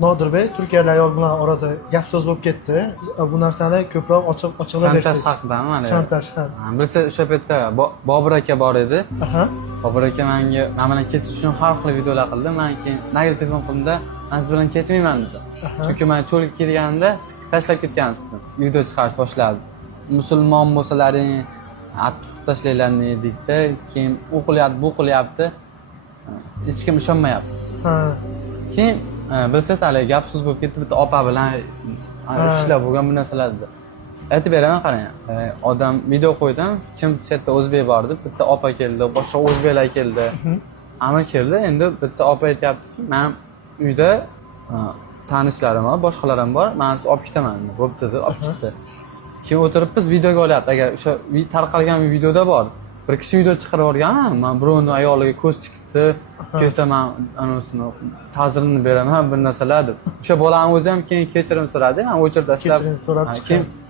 Nodirbek turkiyalik ayol bilan orada gap so'z bo'lib ketdi. Bu narsani ko'proq ochiqlab Shantaj bersangiz. haqidami hali? Shantaj, ha. Bilsa o'sha paytda Bobur aka bor edi. Aha. Bobur aka menga men bilan ketish uchun har xil videolar qildi. Men keyin nagil telefon qildimda, "Men siz bilan ketmayman" dedi. Chunki men cho'lga kelganimda tashlab ketgansizlar. Video chiqarish boshladi. Musulmon bo'lsalaring, atib tashlanglarni dedikda, keyin u qilyapti, bu qilyapti. Hech kim ishonmayapti. Ha. Keyin bilsangiz hali gap so'z bo'lib ketdi, bitta opa bilan ishlar bo'lgan bu narsalarda. Aytib beraman qarang. Odam video qo'ydim, kim shu yerda o'zbek bor deb, bitta opa keldi, boshqa o'zbeklar keldi. Hamma keldi. Endi bitta opa aytayapti-ki, "Men uyda tanishlarim bor, boshqalar ham bor. Men sizni olib ketaman" deb. "Bo'pti" deb olib ketdi. Keyin o'tiribmiz, videoga olyapti. Agar o'sha tarqalgan videoda bor. Bir kishi video chiqarib yuborgan, "Men birovni ayoliga ko'z chiqibdi, kelsa men anosini ta'zirini beraman, bir narsalar" deb. O'sha bolani o'zi ham keyin kechirim so'radi. Men o'chirib tashlab, Kechirim so'rab keyin chiqqan.